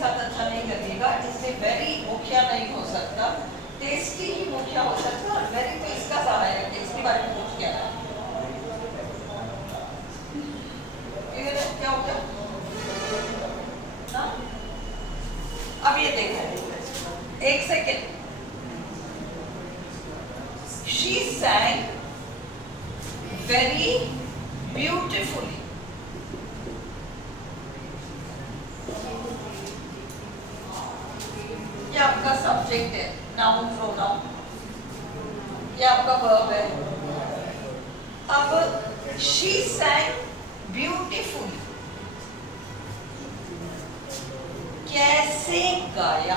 साथ अच्छा नहीं करिएगा, इसलिए वेरी मुखिया नहीं हो सकता, टेस्टी ही मुखिया हो सकता है। वेरी तो इसका सहायक है, इसके बारे में कुछ क्या है? क्या हो गया ना? अब ये देखो, एक second. She sang very beautifully. ये आपका सब्जेक्ट है, नाउन प्रोनाउन, ये आपका वर्ब है। अब she sang beautifully, कैसे गाया,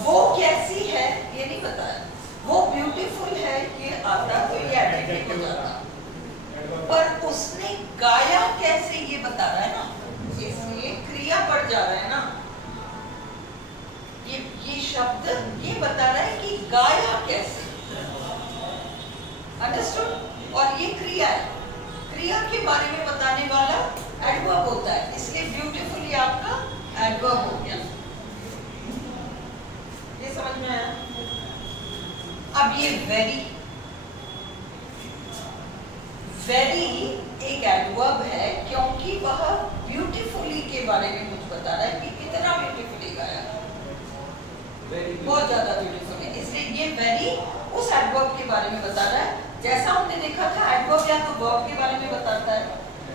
वो कैसी है ये नहीं बताया, वो ब्यूटीफुल है ये आता तो ये एडजेक्टिव हो जाता, पर उसने गाया कैसे ये बता रहा है ना, इसलिए क्रिया पर जा रहा है ना, ये शब्द ये बता रहा है कि गाया कैसे, अंडरस्टूड। और ये क्रिया है, क्रिया के बारे में बताने वाला एडवर्ब होता है, इसलिए ब्यूटीफुली आपका एडवर्ब हो गया। ये समझ में आया? अब ये वेरी, वेरी एक एडवर्ब है क्योंकि वह ब्यूटीफुली के बारे में कुछ बता रहा है कि कितना ब्यूटीफुली गाया, बहुत ज्यादा ब्यूटीफुली, इसलिए ये वेरी उस एडवर्ब के बारे में बता रहा है। जैसा हमने देखा था एडवर्ब या तो वर्ब के बारे में बताता है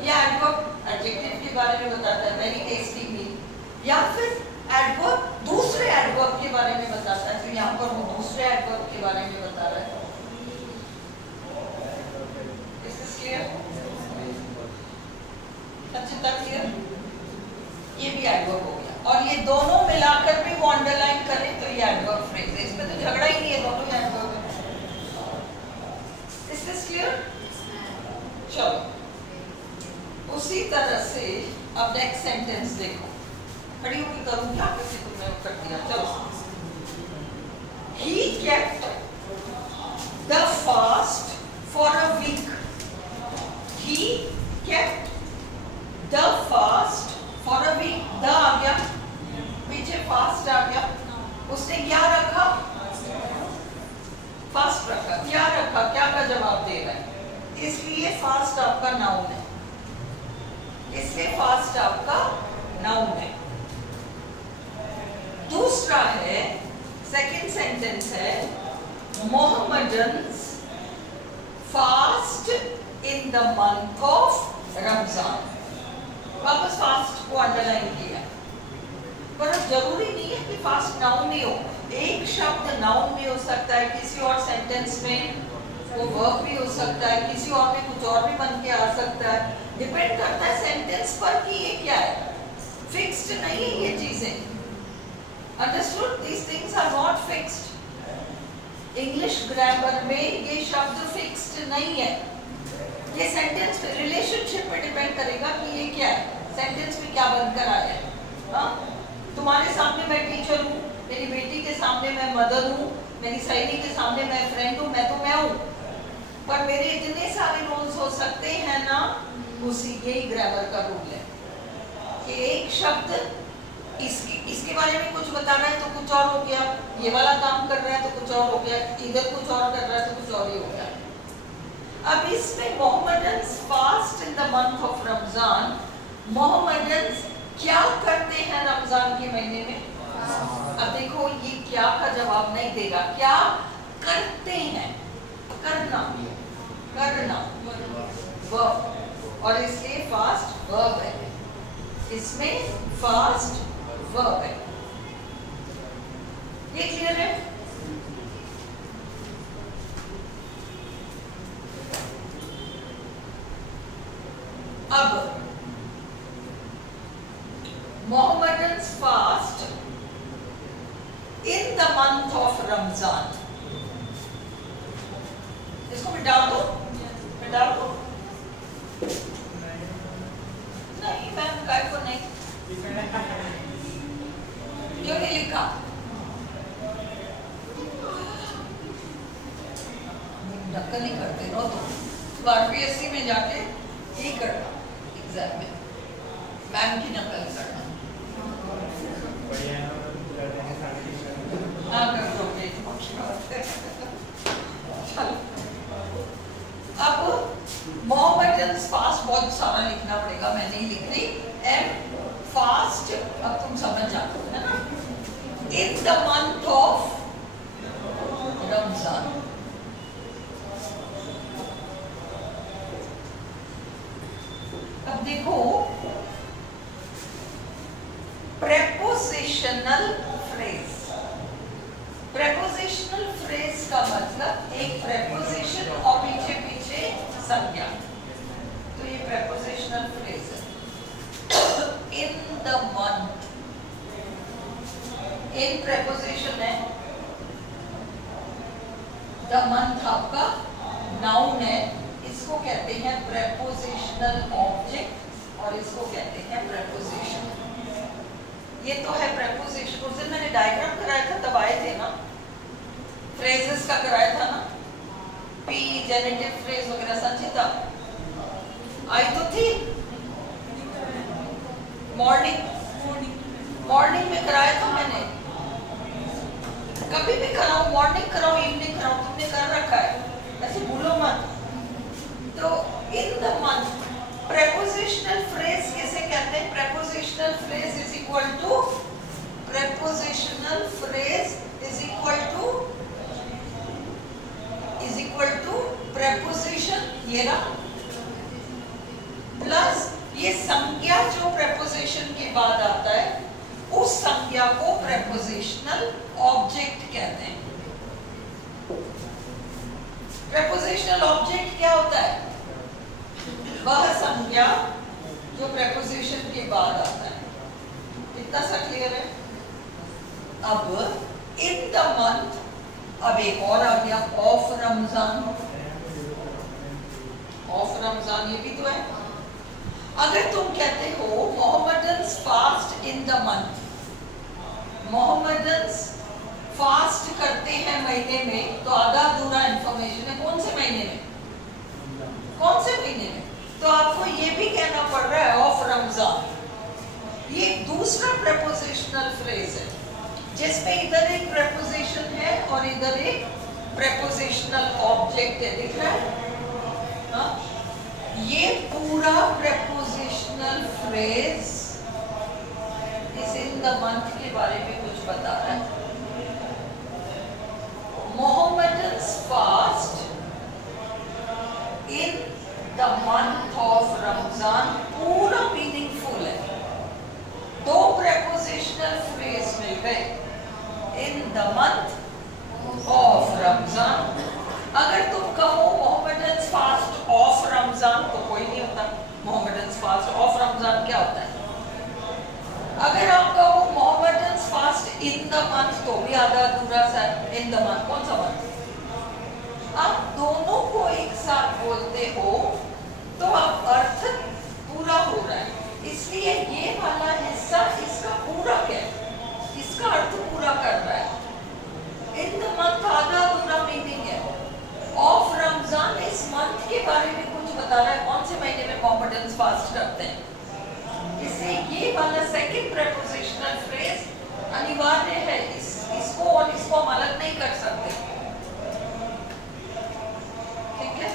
या एडवर्ब एडजेक्टिव के बारे में बताता है, वेरी टेस्टी मील, या फिर एडवर्ब दूसरे एडवर्ब के बारे में बताता है, तो यहाँ पर वो दूसरे एडवर्ब के बारे में बता रहा है। Is this clear? अच्छी तरह क्लियर? ये भी एडवर्ब हो गया, और ये दोनों मिलाकर भी वो अंडरलाइन करें तो ये एडवर्ब फ्रेज है, इसमें तो झगड़ा ही नहीं है, दोनों ही एडवर्ब है। Is this clear? चलो उसी तरह से अब नेक्स्ट सेंटेंस देखो, खड़ी होकर करूं क्या, क्योंकि तुमने कर दिया। चलो, he kept the fast for a week. He kept the fast for a week. the आ गया, पीछे fast आ गया, उसने क्या रखा, फास्ट रखा, क्या रखा, क्या का जवाब दे रहा है, इसलिए फास्ट आपका नाउन है, इसलिए फास्ट आपका नाउन है। दूसरा है, सेकंड सेंटेंस है, Mohammedans fast in the month of Ramzan. वापस फास्ट को अंडरलाइन किया, पर अब जरूरी नहीं है कि फास्ट नाउन ही हो, एक शब्द नाउन भी हो सकता है, किसी और सेंटेंस में वो वर्ब भी हो सकता है, किसी और में कुछ और भी बन के आ सकता है, डिपेंड करता है सेंटेंस पर कि ये क्या है, फिक्स्ड नहीं है ये चीजें, understood? These things are not fixed. English grammar में ये शब्द फिक्स्ड नहीं है, ये सेंटेंस पे, रिलेशनशिप पे डिपेंड करेगा कि ये क्या है, सेंटेंस में क्या बनकर आया है। हाँ, तुम्हारे सामने मैं टीचर हूँ, मेरी बेटी के सामने मैं मदर हूँ, मेरी सहेली के सामने मैं फ्रेंड हूँ, मैं तो मैं हूँ, पर मेरे इतने सारे रोल्स हो सकते हैं ना, उसी यही ग्रामर का रूल है कि एक शब्द इसके बारे में कुछ बता रहा है तो कुछ और हो गया, ये वाला काम कर रहा है तो कुछ और हो गया, इधर कुछ और कर रहा है तो कुछ और ही हो गया। अब इसमें Mohammedans fast in the month of Ramzan, Mohammedans क्या करते हैं रमजान के महीने में? अब देखो ये क्या का जवाब नहीं देगा, क्या करते हैं, करना, करना वर्ब, और इसलिए फास्ट वर्ब है, इसमें फास्ट वर्ब है। ये क्लियर है? अब Mohammedans fast in the month of Ramzan, इसको मिटा दो, मिटा दो, नहीं मैम काय को नहीं, क्यों नहीं लिखा? नकल ही करते रहो तो आरपीएससी में जाके ही करना, एग्जाम में मैम की नकल करना। अब मोहम्मदन फास्ट बहुत सारा लिखना पड़ेगा, मैं नहीं लिख रही। एम फास्ट अब तुम समझ जाते हो है ना। इन द मंथ ऑफ रमजान, अब देखो प्रेपोजिशनल फ्रेज। प्रेपोजिशनल फ्रेज का मतलब एक प्रेपोजिशन और पीछे पीछे संज्ञा, तो ये प्रेपोजिशनल फ्रेज है। इन द मंथ, इन प्रेपोजिशन है, द मंथ आपका नाउन है, इसको कहते हैं प्रेपोजिशनल ऑब्जेक्ट और इसको कहते हैं प्रेपोजिशन। ये तो है प्रेपोजिशन। उस दिन मैंने डायग्राम कराया था, तब आए थे ना, फ्रेजेस का कराया था ना, पी जेनेटिव फ्रेज वगैरह संचिता आई तो थी। मॉर्निंग में कराया था मैंने, कभी भी कराओ, मॉर्निंग कराओ इवनिंग कराओ, तुमने कर रखा है, ऐसे भूलो मत। तो in the month prepositional phrase किसे कहते हैं? Prepositional phrase is equal to, prepositional phrase is equal to preposition, ये ना, प्लस ये संज्ञा जो प्रेपोजिशन के बाद आता है, उस संज्ञा को प्रेपोजिशनल ऑब्जेक्ट कहते हैं। प्रेपोजिशनल ऑब्जेक्ट क्या होता है? वह संज्ञा जो प्रेपोजिशन के बाद आता है। इतना सा क्लियर है? अब इन द मंथ, अब एक और आ गया ऑफ रमजान। ऑफ रमजान ये भी तो है। अगर तुम कहते हो Mohammedans fast in the month, Mohammedans fast करते हैं महीने में, तो आधा अधूरा इंफॉर्मेशन है। कौन से महीने में? कौन से महीने में? तो आपको ये भी कहना पड़ रहा है ऑफ रमजान। ये दूसरा प्रेपोजिशनल फ्रेज है जिसमें इधर एक प्रेपोजिशन है और इधर एक प्रेपोजिशनल ऑब्जेक्ट है, दिख रहा है ना? ये पूरा प्रेपोजिशनल फ्रेज इस इन द मंथ के बारे में कुछ बता रहा है। Mohammedans fast in the month of Ramzan पूरा मीनिंगफुल है। दो प्रेपोजिशनल फ्रेज मिल गए, in the month of Ramzan. अगर तुम कहो मोहम्मदन्स फास्ट ऑफ रमजान तो कोई नहीं होता। मोहम्मदन्स फास्ट ऑफ रमजान क्या होता है? अगर आप कहो मोहम्मदन्स फास्ट इन द मंथ तो भी आधा अधूरा सा। इन द मंथ कौन सा मंथ? आप दोनों को एक साथ बोलते हो तो आप अर्थ पूरा हो रहा है। इसलिए ये वाला हिस्सा इसका पूरा क्या है? इसका अर्थ पूरा कर रहा है। इन द मंथ आधा अधूरा मीनिंग है। ऑफ रमजान इस मंथ के बारे में कुछ बता रहा है, कौन से महीने में मोहम्मदन्स फास्ट करते हैं। इससे ये वाला सेकंड प्रेपोजिशनल फ्रेज अनिवार्य है। इसको और इसको हम अलग नहीं कर सकते, ठीक है?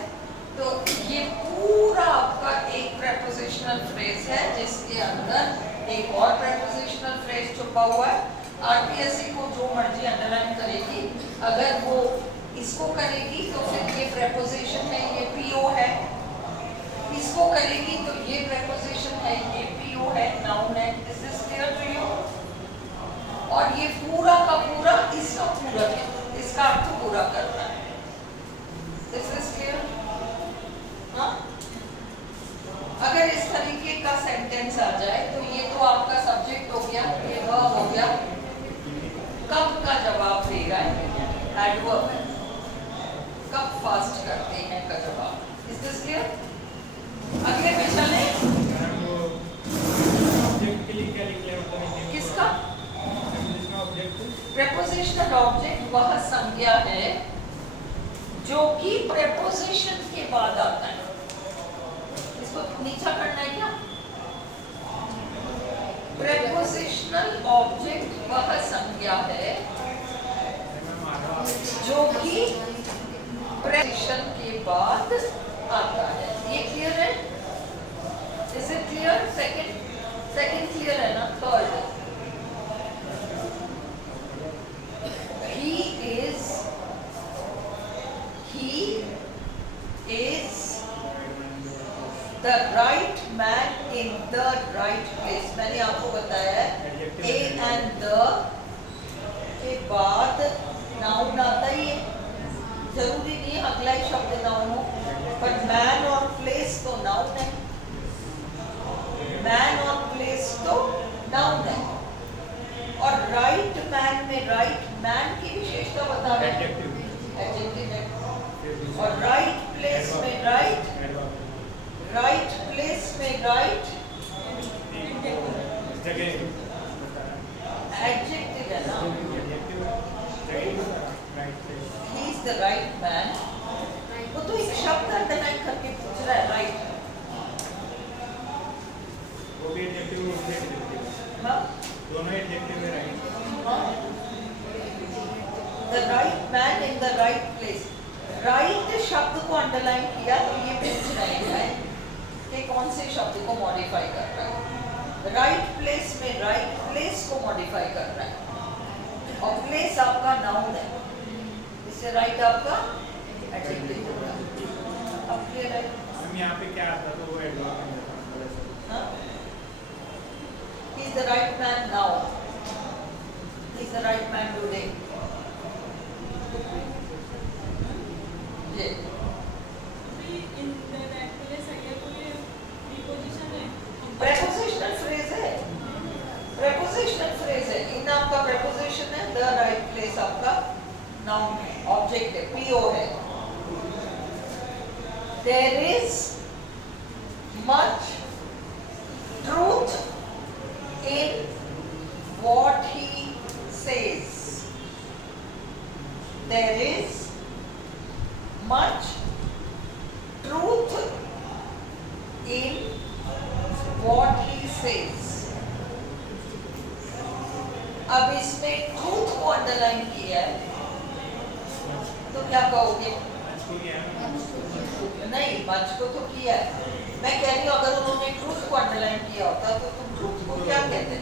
तो ये पूरा आपका एक प्रेपोजिशनल फ्रेज है जिसके अंदर एक और प्रेपोजिशनल फ्रेज छुपा हुआ है। आरपीएससी को जो मर्जी अंडरलाइन करेगी, अगर वो इसको करेगी तो फिर ये प्रेपोजिशन है, ये पीओ है। इसको करेगी तो ये प्रेपोजिशन है, ये पीओ है, नाउन है। This is clear to you? और ये पूरा का पूरा इसका पूरा है, इसका अर्थ पूरा कर रहा है। This is clear? हाँ? अगर इस तरीके का सेंटेंस आ जाए तो ये तो आपका सब्जेक्ट हो गया, ये वर्ब हो गया। कब का जवाब दे रहा है? एडवर्ब है। कब फास्ट करते हैं का जवाब। Is this clear? अगले पे चले। किसका? प्रेपोजिशनल ऑब्जेक्ट वह संज्ञा है जो कि प्रेपोजिशन के बाद आता है। इसको नीचा करना है क्या? प्रेपोजिशनल ऑब्जेक्ट वह संज्ञा है जो कि प्रेपोजिशन के बाद आता है। ये क्लियर है? Is it clear? Second clear है ना? Third, he is the right man in the right place। मैंने आपको बताया है a and the के बाद नाउन आता ही है, जरूरी नहीं अगला ही शब्द नाउन हो, पर मैन और प्लेस तो नाउन है, मैन और प्लेस तो नाउन है। और राइट मैन में राइट मैन की विशेषता बता रहे हैं, एडजेक्टिव है। और राइट प्लेस में राइट प्लेस में राइट एडजेक्टिव है ना। He is the right man. वो तो एक शब्द अंडरलाइन करके पूछ रहा है, राइट। वो भी एडजेक्टिव हाँ, दोनों एडजेक्टिव में राइट। हाँ, the right man in the right place. Right शब्द को अंडरलाइन किया तो ये पूछ रहे हैं कि कौन से शब्द को मॉडिफाई कर रहा है। राइट प्लेस में राइट प्लेस को मॉडिफाई कर रहा है, और प्लेस आपका नाउन है, इससे राइट आपका एडजेक्टिव होगा। अब क्लियर है? हम यहाँ पे क्या आता तो वो एडवर्ब में हाँ, he is the right man now, he is the right man today। ये prepositional phrase है, prepositional phrase है। इन आपका preposition है, the right place आपका noun है, object है, PO है। There is much truth in what he says। There is much truth in what he says। अब इसमें truth को अंडरलाइन किया है तो क्या कहोगे? नहीं, मच को तो किया है। मैं कह रही हूँ अगर उन्होंने truth को अंडरलाइन किया होता तो तुम truth को क्या कहते?